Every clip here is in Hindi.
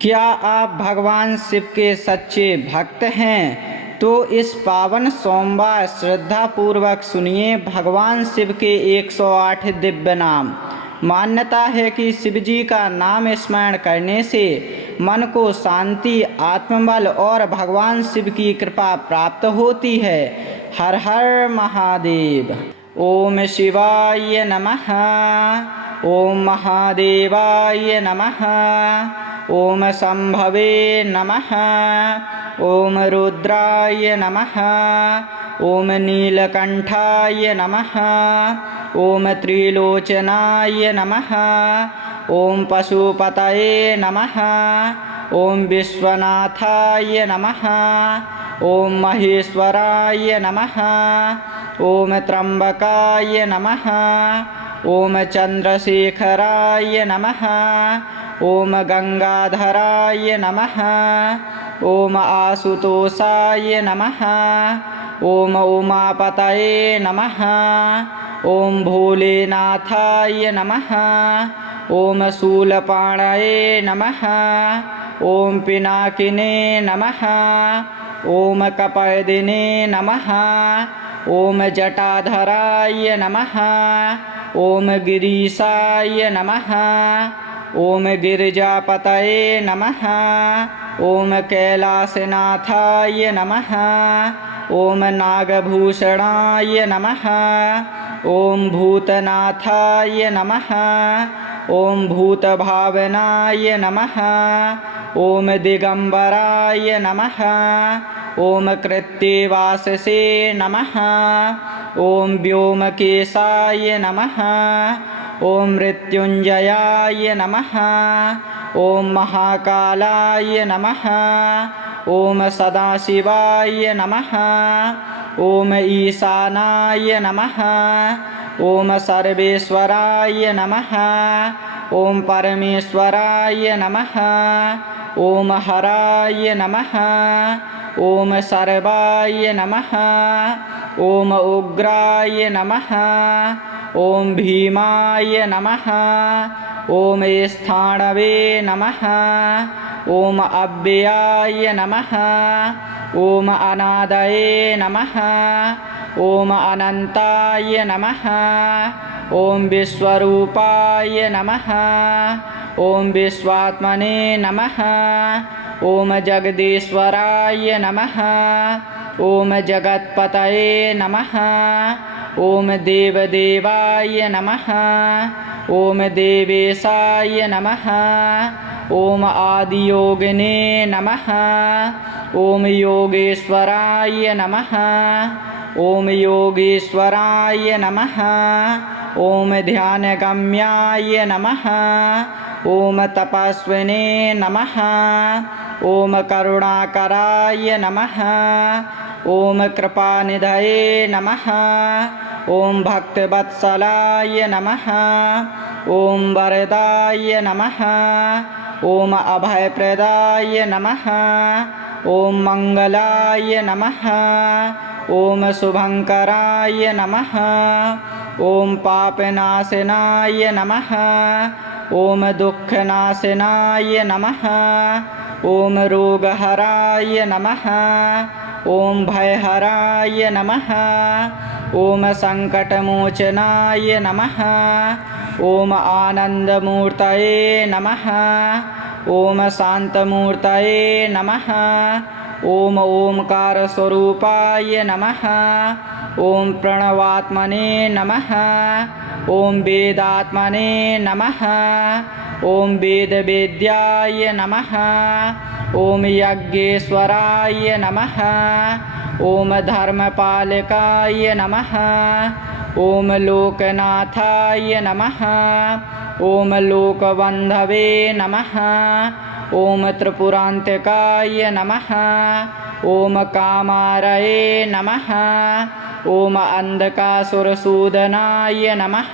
क्या आप भगवान शिव के सच्चे भक्त हैं तो इस पावन सोमवार श्रद्धापूर्वक सुनिए भगवान शिव के 108 दिव्य नाम। मान्यता है कि शिव जी का नाम स्मरण करने से मन को शांति, आत्मबल और भगवान शिव की कृपा प्राप्त होती है। हर हर महादेव। ओम शिवाय नमः। ओम महादेवाय नमः। ओम शंभवे नमः। ओम रुद्राय नमः। ओम नीलकंठाय नमः। ओम त्रिलोचनाय नमः। ओम पशुपतये नमः। ओम विश्वनाथाय नमः। ओम महेश्वराय नमः। ओम त्र्यंबकाय नमः। ओम चंद्रशेखराय नमः। ओम गंगाधराय नमः। ओम आशुतोषाय नमः। ओम उमापतये नमः। ओम भोलेनाथाय नमः। ओम शूलपाणये नमः। ओम पिनाकिने नमः। ओम कपर्दिने नमः। ओम जटाधराय नमः। ओम गिरीशाय नमः। ओम गिरिजापतये नमः। ओम कैलासनाथाय नमः। ओम नागभूषणाय नमः। ओम भूतनाथाय नमः। ओम भूतभावनाय नमः। ओम दिगंबराय नमः। ओम कृत्तिवाससे नमः। ओम व्योमकेशाय नमः। ओम मृत्युंजयाय नमः। ओम महाकालाय नमः। ओम सदाशिवाय नमः। ओम ईशानाय नमः। ओम सर्वेश्वराय नमः। ओम परमेश्वराय नमः। ओम हराय नमः। ओम सर्वाय नमः। ओम उग्राय नमः। ओम भीमाय नमः। ओम स्थाणवे नमः। ओम अव्ययाय नमः। ओम अनादये नमः। ओम अनंताय नमः। ओम विश्वरूपाय नमः। ओम विश्वात्मने नमः। ओम जगदीश्वराय नमः। ओम जगत्पतये नमः। ओम देवदेवाय नमः। ओम देवेशाय नमः। ओम आदियोगिने नमः। ओम योगेश्वराय नमः। ओम योगेश्वराय नमः। ओम ध्यानगम्याय नमः। ओम तपस्विने नमः। ओम करुणाकराय नमः। ओम कृपानिधये नमः। ओम भक्तवत्सलाय नमः। ओम वरदाय नमः। ओम अभयप्रदाय नमः। ओम मंगलाय नमः। ओम शुभंकराय नमः। ओम पापनाशनाय नमः। ओम दुःखनाशनाय नमः। ओम रोगहराय नमः। ओम भयहराय नमः। ओम संकटमोचनाय नमः। ओम आनंदमूर्तये नमः। ओम शांतमूर्तये नमः। ओम ओंकार स्वरूपाय नमः। ओम प्रणवात्मने नमः। ओम वेदात्मने नमः। ओम वेदवेद्याय नमः। ओम यज्ञेश्वराय नमः। ओम धर्मपालकाय नमः। ओम लोकनाथाय नमः। ओम लोकबंधवे नमः। ओम त्रिपुरांतकाय नमः। ओम कामारये नमः। ओम अंधकासुरसूदनाय नमः।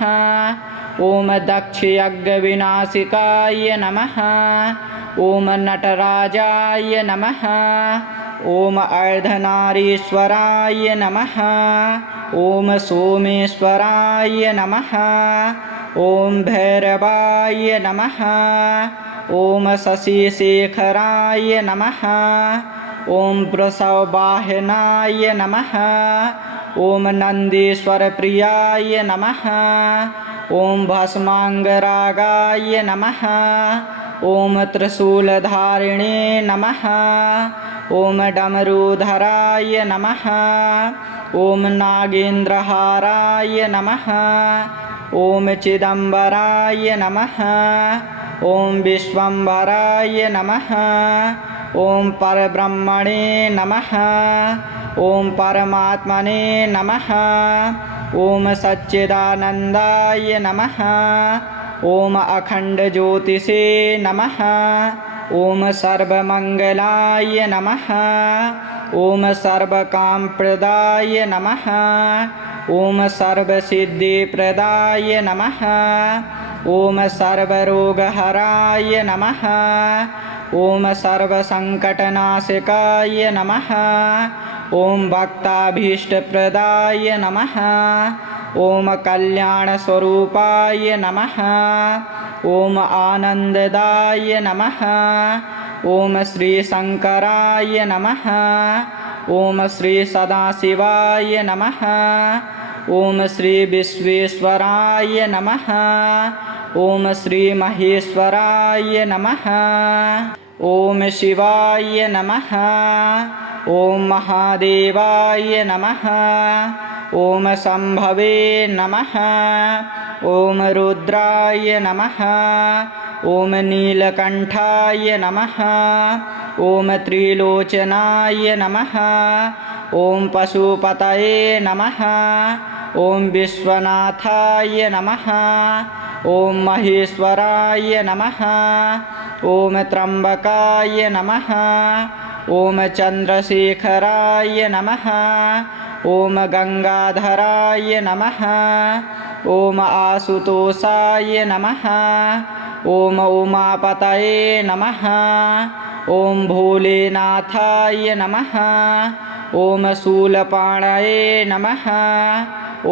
ओम दक्षयज्ञविनाशिकाय नमः। ओम नटराजाय नमः। ओम अर्धनारीश्वराय नमः। ओम सोमेश्वराय नमः। ओम भैरवाय नमः। ॐ शशिशेखराय नमः ॐ वृषवाहनाय नमः ॐ नन्दीश्वरप्रियाय नमः ॐ भस्माङ्गरागाय नमः ॐ त्रिशूलधारिणे नमः ॐ डमरूधराय नमः ॐ नागेन्द्रहाराय नमः ॐ चिदम्बराय नमः ॐ विश्वम्भराय नमः ॐ परब्रह्मणे नमः ॐ परमात्मने नमः ॐ सच्चिदानन्दाय नमः ॐ अखण्डज्योतिषे नमः ॐ सर्वमङ्गलाय नमः ॐ सर्वकामप्रदाय नमः ॐ सर्वसिद्धिप्रदाय नमः ॐ सर्वरोगहराय नमः ॐ सर्वसङ्कटनाशकाय नमः ॐ भक्ताभीष्टप्रदाय नमः ॐ कल्याणस्वरूपाय नमः ॐ आनन्ददाय नमः ॐ श्रीशङ्कराय नमः ॐ श्रीसदाशिवाय नमः ॐ श्रीविश्वेश्वराय नमः ॐ श्रीमहेश्वराय नमः ॐ शिवाय नमः ॐ महादेवाय नमः ॐ शम्भवे नमः ॐ रुद्राय नमः ॐ नीलकण्ठाय नमः ॐ त्रिलोचनाय नमः ॐ पशुपतये नमः ॐ विश्वनाथाय नमः ॐ महेश्वराय नमः ॐ त्र्यम्बकाय नमः ॐ चन्द्रशेखराय नमः ॐ गङ्गाधराय नमः ॐ आशुतोषाय नमः ॐ उमापतये नमः ॐ भोलेनाथाय नमः ॐ शूलपाणये नमः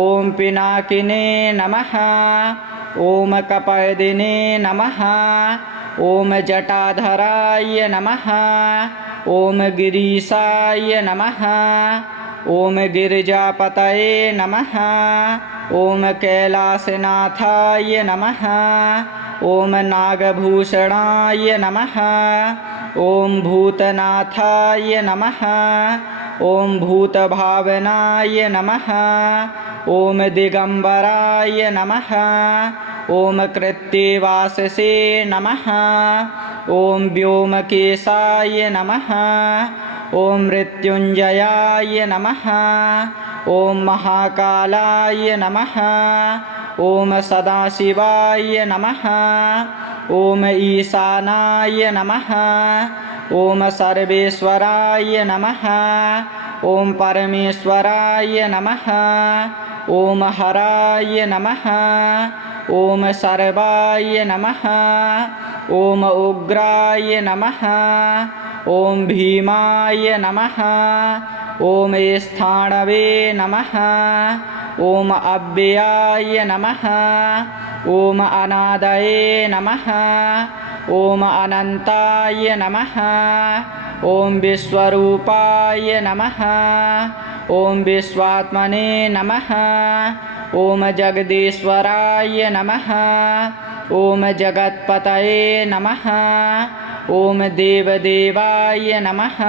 ॐ पिनाकिने नमः ॐ कपर्दिने नमः ॐ जटाधराय नमः ॐ गिरीशाय नमः ॐ गिरिजापतये नमः ॐ कैलासनाथाय नमः ॐ नागभूषणाय नमः ॐ भूतनाथाय नमः ॐ भूतभावनाय नमः ॐ दिगम्बराय नमः ॐ कृत्तिवाससे नमः ॐ व्योमकेशाय नमः ॐ मृत्युञ्जयाय नमः ॐ महाकालाय नमः ॐ सदाशिवाय नमः ॐ ईशानाय नमः ॐ सर्वेश्वराय नमः ॐ परमेश्वराय नमः ॐ हराय नमः ॐ सर्वाय नमः ॐ उग्राय नमः ॐ भीमाय नमः ॐ स्थाणवे नमः ॐ अव्ययाय नमः ॐ अनादये नमः ॐ अनन्ताय नमः ॐ विश्वरूपाय नमः ॐ विश्वात्मने नमः ॐ जगदीश्वराय नमः ॐ जगत्पतये नमः ॐ देवदेवाय नमः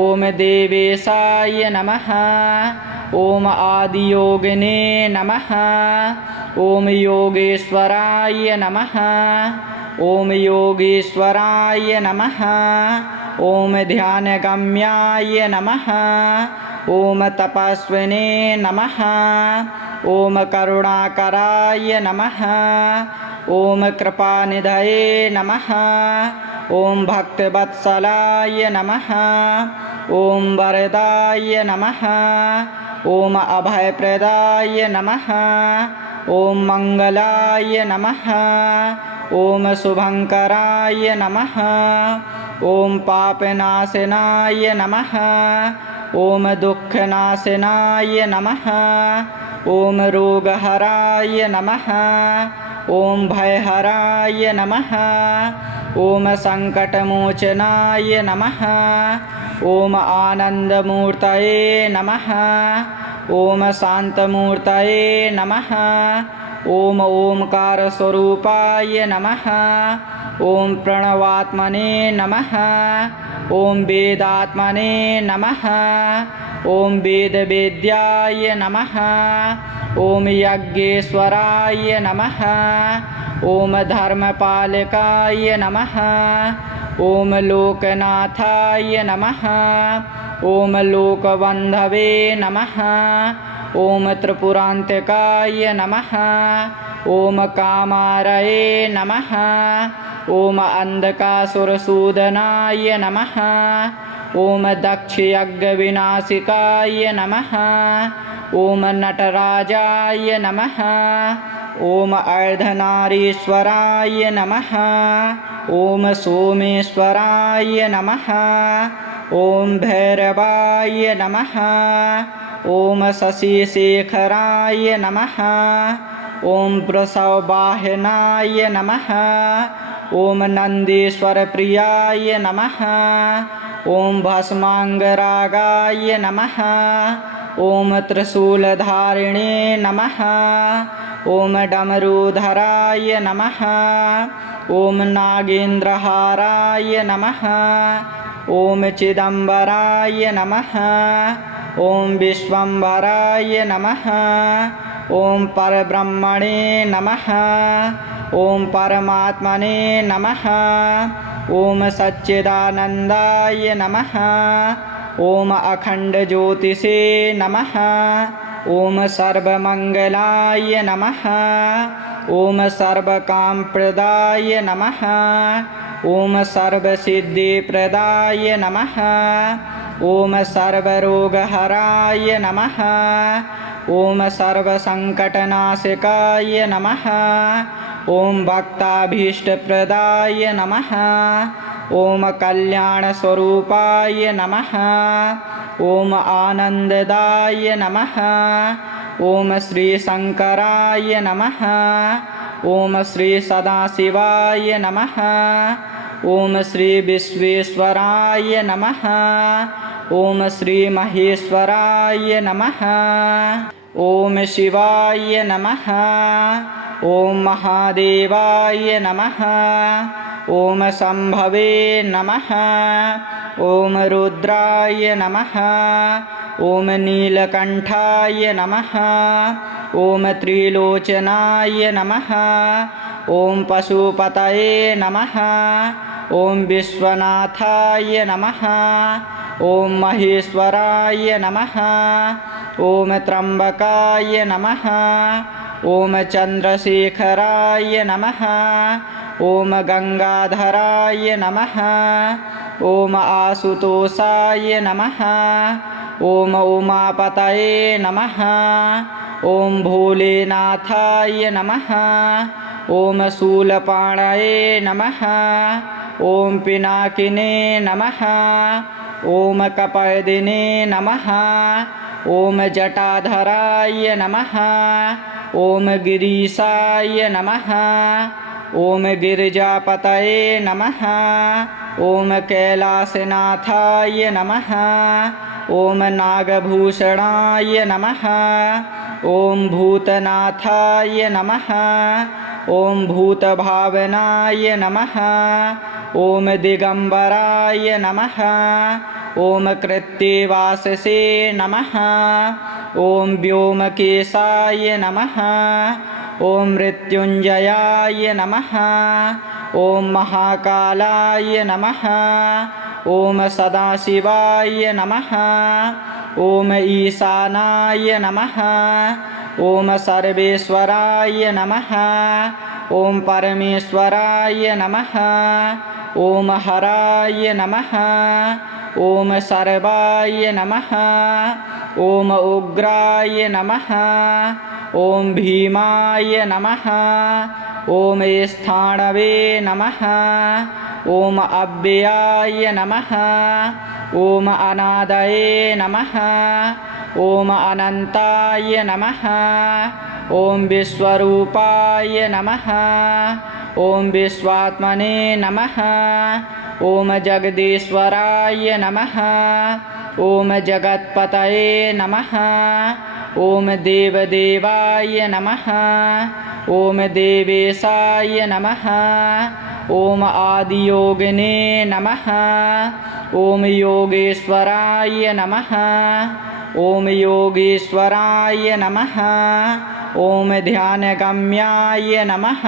ॐ देवेशाय नमः ॐ आदियोगिने नमः ॐ योगेश्वराय नमः ॐ योगेश्वराय नमः ॐ ध्यानगम्याय नमः ॐ तपस्विने नमः ॐ करुणाकराय नमः ॐ कृपानिधये नमः ॐ भक्तवत्सलाय नमः ॐ वरदाय नमः ॐ अभयप्रदाय नमः ॐ मङ्गलाय नमः ॐ शुभङ्कराय नमः ॐ पापनाशनाय नमः ॐ दुःखनाशनाय नमः ॐ रोगहराय नमः ॐ भयहराय नमः ॐ सङ्कटमोचनाय नमः ॐ आनन्दमूर्तये नमः ॐ शान्तमूर्तये नमः ॐ ओंकारस्वरूपाय नमः ॐ प्रणवात्मने नमः ॐ वेदात्मने नमः ॐ वेदवेद्याय नमः ॐ यज्ञेश्वराय नमः ॐ धर्मपालकाय नमः ॐ लोकनाथाय नमः ॐ लोकबन्धवे नमः ॐ त्रिपुरान्तकाय नमः ॐ कामारये नमः ॐ अन्धकासुरसूदनाय नमः ॐ दक्षयज्ञविनाशिकाय नमः ॐ नटराजाय नमः ॐ अर्धनारीश्वराय नमः ॐ सोमेश्वराय नमः ॐ भैरवाय नमः ॐ शशिशेखराय नमः ॐ वृषवाहनाय नमः ॐ नन्दीश्वरप्रियाय नमः ॐ भस्माङ्गरागाय नमः ॐ त्रिशूलधारिणे नमः ॐ डमरूधराय नमः ॐ नागेन्द्रहाराय नमः ॐ चिदम्बराय नमः ॐ विश्वम्भराय नमः ॐ परब्रह्मणे नमः ॐ परमात्मने नमः ॐ सच्चिदानन्दाय नमः ॐ अखण्डज्योतिषे नमः ॐ सर्वमङ्गलाय नमः ॐ सर्वकामप्रदाय नमः ॐ सर्वसिद्धिप्रदाय नमः ॐ सर्वरोगहराय नमः ॐ सर्वसङ्कटनाशकाय नमः ॐ भक्ताभीष्टप्रदाय नमः ॐ कल्याणस्वरूपाय नमः ॐ आनन्ददाय नमः ॐ श्रीशङ्कराय नमः ॐ श्री सदाशिवाय नमः ॐ श्री विश्वेश्वराय नमः ॐ श्री महेश्वराय नमः ॐ शिवाय नमः ॐ महादेवाय नमः ॐ शम्भवे नमः ॐ रुद्राय नमः ॐ नीलकण्ठाय नमः ॐ त्रिलोचनाय नमः ॐ पशुपतये नमः ॐ विश्वनाथाय नमः ॐ महेश्वराय नमः ॐ त्र्यम्बकाय नमः ॐ चन्द्रशेखराय नमः ॐ गङ्गाधराय नमः ॐ आशुतोषाय नमः ॐ उमापतये नमः ॐ भोलेनाथाय नमः ॐ शूलपाणये नमः ॐ पिनाकिने नमः ॐ कपर्दिने नमः ॐ जटाधराय नमः ॐ गिरीशाय नमः ॐ गिरिजापतये नमः ॐ कैलासनाथाय नमः ॐ नागभूषणाय नमः ॐ भूतनाथाय नमः ॐ भूतभावनाय नमः ॐ दिगम्बराय नमः ॐ कृत्तिवाससे नमः ॐ व्योमकेशाय नमः ॐ मृत्युञ्जयाय नमः ॐ महाकालाय नमः ॐ सदाशिवाय नमः ॐ ईशानाय नमः ॐ सर्वेश्वराय नमः ॐ परमेश्वराय नमः ॐ हराय नमः ॐ सर्वाय नमः ॐ उग्राय नमः ॐ भीमाय नमः ॐ स्थाणवे नमः ॐ अव्ययाय नमः ॐ अनादये नमः ॐ अनन्ताय नमः ॐ विश्वरूपाय नमः ॐ विश्वात्मने नमः ॐ जगदीश्वराय नमः ॐ जगत्पतये नमः ॐ देवदेवाय नमः ॐ देवेशाय नमः ॐ आदियोगिने नमः ॐ योगेश्वराय नमः ॐ योगेश्वराय नमः ॐ ध्यानगम्याय नमः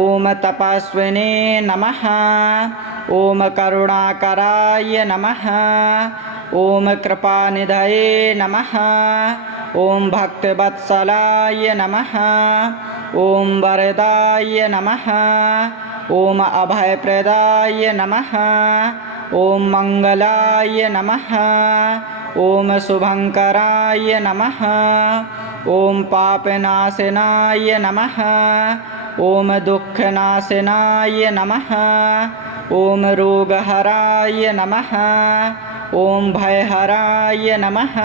ॐ तपस्विने नमः ॐ करुणाकराय नमः ॐ कृपानिधये नमः ॐ भक्तवत्सलाय नमः ॐ वरदाय नमः ॐ अभयप्रदाय नमः ॐ मङ्गलाय नमः ॐ शुभङ्कराय नमः ॐ पापनाशनाय नमः ॐ दुःखनाशनाय नमः ॐ रोगहराय नमः ॐ भयहराय नमः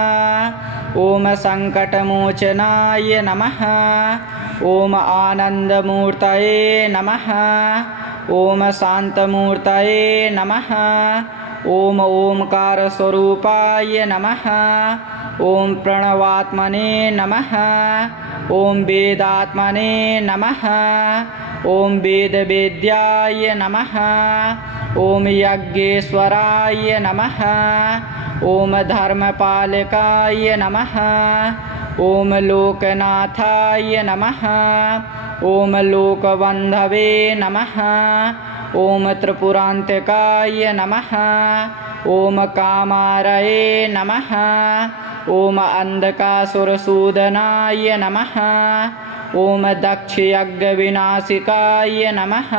ॐ सङ्कटमोचनाय नमः ॐ आनन्दमूर्तये नमः ॐ शान्तमूर्तये नमः ॐ ओंकारस्वरूपाय नमः ॐ प्रणवात्मने नमः ॐ वेदात्मने नमः ॐ वेदवेद्याय नमः ॐ यज्ञेश्वराय नमः ॐ धर्मपालकाय नमः ॐ लोकनाथाय नमः ॐ लोकबन्धवे नमः ॐ त्रिपुरान्तकाय नमः ॐ कामारये नमः ॐ अन्धकासुरसूदनाय नमः ॐ दक्षयज्ञविनाशिकाय नमः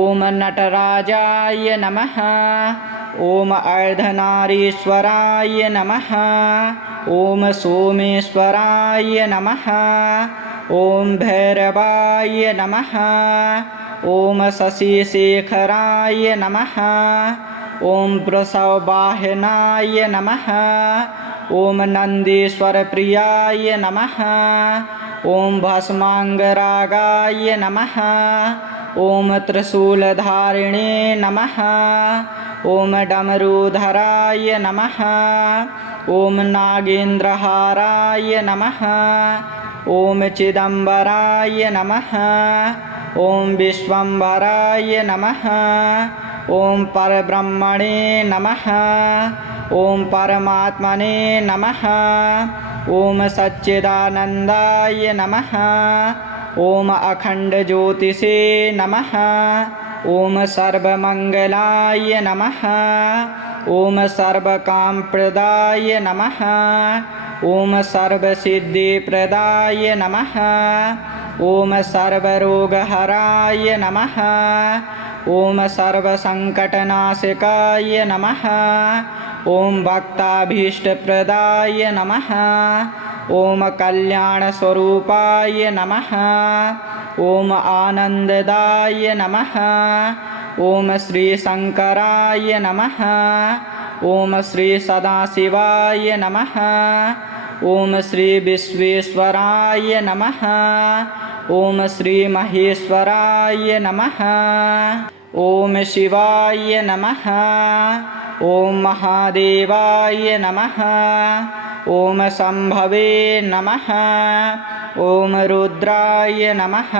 ॐ नटराजाय नमः ॐ अर्धनारीश्वराय नमः ॐ सोमेश्वराय नमः ॐ भैरवाय नमः ॐ शशिशेखराय नमः ॐ वृषभवाहनाय नमः ॐ नन्दीश्वरप्रियाय नमः ॐ भस्माङ्गरागाय नमः ॐ त्रिशूलधारिणे नमः ॐ डमरूधराय नमः ॐ नागेन्द्रहाराय नमः ॐ चिदम्बराय नमः ॐ विश्वम्भराय नमः ॐ परब्रह्मणे नमः ॐ परमात्मने नमः ॐ सच्चिदानन्दाय नमः ॐ अखण्डज्योतिषे नमः ॐ सर्वमङ्गलाय नमः ॐ सर्वकामप्रदाय नमः ॐ सर्वसिद्धिप्रदाय नमः ॐ सर्वरोगहराय नमः ॐ सर्वसङ्कटनाशकाय नमः ॐ भक्ताभीष्टप्रदाय नमः ॐ कल्याणस्वरूपाय नमः ॐ आनन्ददाय नमः ॐ श्रीशङ्कराय नमः ॐ श्रीसदाशिवाय नमः ॐ श्रीविश्वेश्वराय नमः ॐ श्रीमहेश्वराय नमः ॐ शिवाय नमः ॐ महादेवाय नमः ॐ शम्भवे नमः ॐ रुद्राय नमः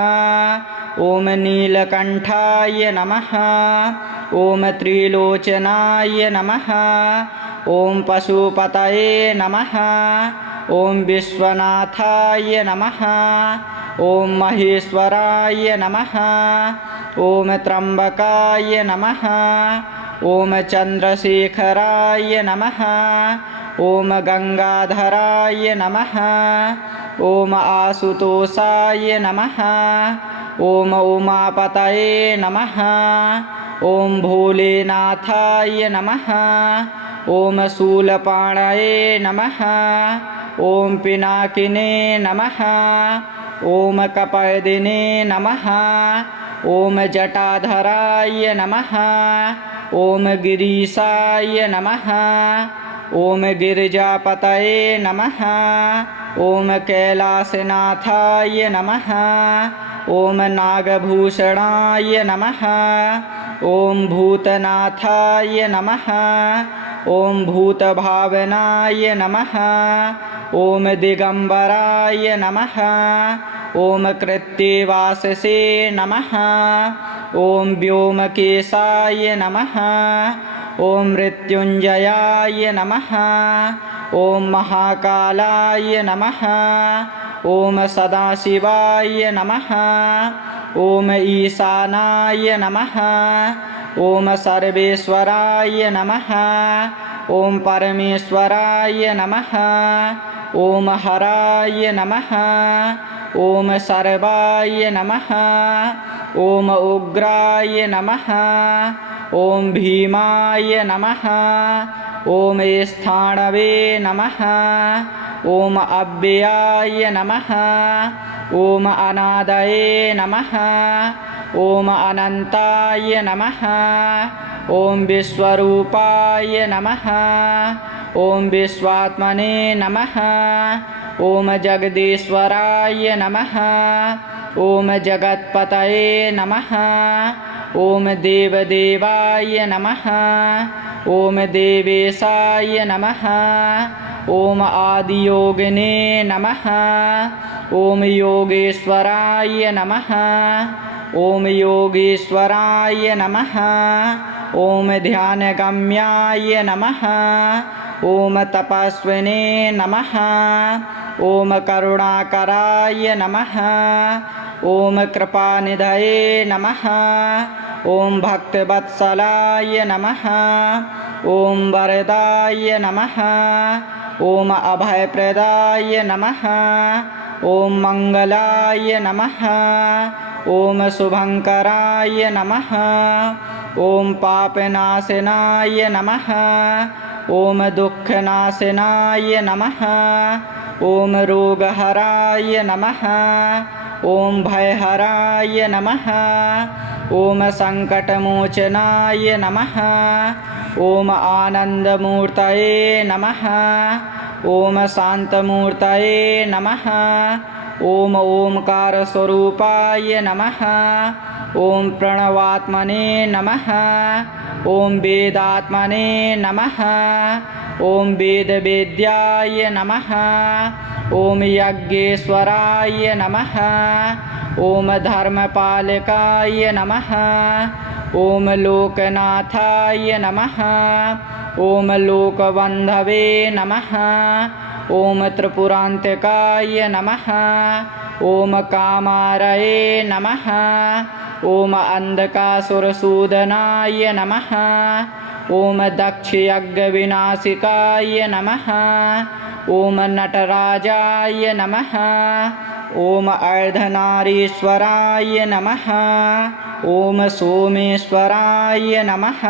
ॐ नीलकण्ठाय नमः ॐ त्रिलोचनाय नमः ॐ पशुपतये नमः ॐ विश्वनाथाय नमः ॐ महेश्वराय नमः ॐ त्र्यम्बकाय नमः ॐ चन्द्रशेखराय नमः ॐ गङ्गाधराय नमः ॐ आशुतोषाय नमः ॐ उमापतये नमः ॐ भोलेनाथाय नमः ॐ शूलपाणये नमः ॐ पिनाकिने नमः ॐ कपर्दिने नमः ॐ जटाधराय नमः ॐ गिरीशाय नमः ॐ गिरिजापतये नमः। ॐ कैलासनाथाय नमः। ॐ नागभूषणाय नमः। ॐ भूतनाथाय नमः। ॐ भूतभावनाय नमः। ॐ दिगम्बराय नमः। ॐ कृत्तिवाससे नमः। ॐ व्योमकेशाय नमः। ॐ मृत्युञ्जयाय नमः। ॐ महाकालाय नमः। ॐ सदाशिवाय नमः। ॐ ईशानाय नमः। ॐ सर्वेश्वराय नमः। ॐ परमेश्वराय नमः। ॐ हराय नमः। ॐ सर्वाय नमः। ॐ उग्राय नमः। ॐ भीमाय नमः। ॐ स्थाणवे नमः। ॐ अव्ययाय नमः। ॐ अनादये नमः। ॐ अनन्ताय नमः। ॐ विश्वरूपाय नमः। ॐ विश्वात्मने नमः। ॐ जगदीश्वराय नमः। ॐ जगत्पतये नमः। ॐ देवदेवाय नमः। ॐ देवेशाय नमः। ॐ आदियोगिने नमः। ॐ योगेश्वराय नमः। ॐ योगीश्वराय नमः। ॐ ध्यानगम्याय नमः। ॐ तपस्विने नमः। ॐ करुणाकराय नमः। ॐ कृपानिधये नमः। ॐ भक्तवत्सलाय नमः। ॐ वरदाय नमः। ॐ अभयप्रदाय नमः। ॐ मङ्गलाय नमः। ॐ शुभङ्कराय नमः। ॐ पापनाशनाय नमः। ॐ दुःखनाशनाय नमः। ॐ रोगहराय नमः। ॐ भयहराय नमः। ॐ सङ्कटमोचनाय नमः। ॐ आनन्दमूर्तये नमः। ॐ शान्तमूर्तये नमः। ॐ ओंकारस्वरूपाय नमः। ॐ प्रणवात्मने नमः। ॐ वेदात्मने नमः। ॐ वेदवेद्याय नमः। ॐ यज्ञेश्वराय नमः। ॐ धर्मपालकाय नमः। ॐ लोकनाथाय नमः। ॐ लोकबन्धवे नमः। ॐ त्रिपुरान्तकाय नमः। ॐ कामारये नमः। ॐ अन्धकासुरसूदनाय नमः। ॐ दक्षयज्ञविनाशिकाय नमः। ॐ नटराजाय नमः। ॐ अर्धनारीश्वराय नमः। ॐ सोमेश्वराय नमः।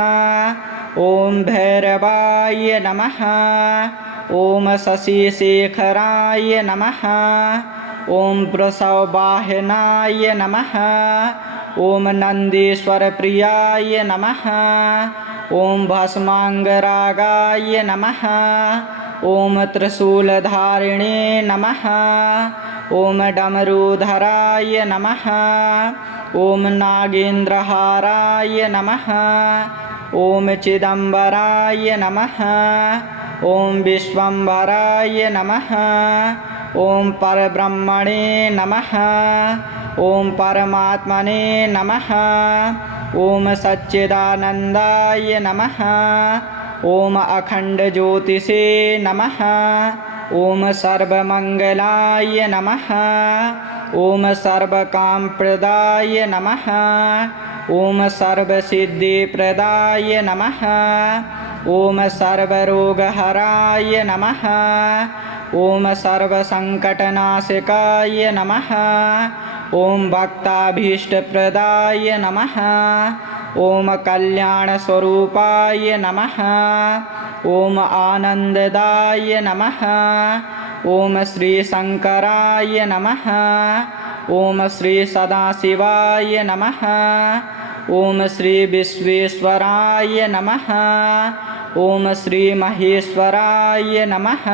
ॐ भैरवाय नमः। ॐ शशिशेखराय नमः। ॐ वृषभवाहनाय नमः। ॐ नन्दीश्वरप्रियाय नमः। ॐ भस्माङ्गरागाय नमः। ॐ त्रिशूलधारिणे नमः। ॐ डमरूधराय नमः। ॐ नागेन्द्रहाराय नमः। ॐ चिदम्बराय नमः। ॐ विश्वम्भराय नमः। ॐ परब्रह्मणे नमः। ॐ परमात्मने नमः। ॐ सच्चिदानन्दाय नमः। ॐ अखण्डज्योतिषे नमः। ॐ सर्वमङ्गलाय नमः। ॐ सर्वकामप्रदाय नमः। ॐ सर्वसिद्धिप्रदाय नमः। ॐ सर्वरोगहराय नमः। ॐ सर्वसङ्कटनाशकाय नमः। ॐ भक्ताभीष्टप्रदाय नमः। ॐ कल्याणस्वरूपाय नमः। ॐ आनन्ददाय नमः। ॐ श्रीशङ्कराय नमः। ॐ श्रीसदाशिवाय नमः। ओम श्री विश्वेश्वराय नमः। ओम श्री महेश्वराय नमः।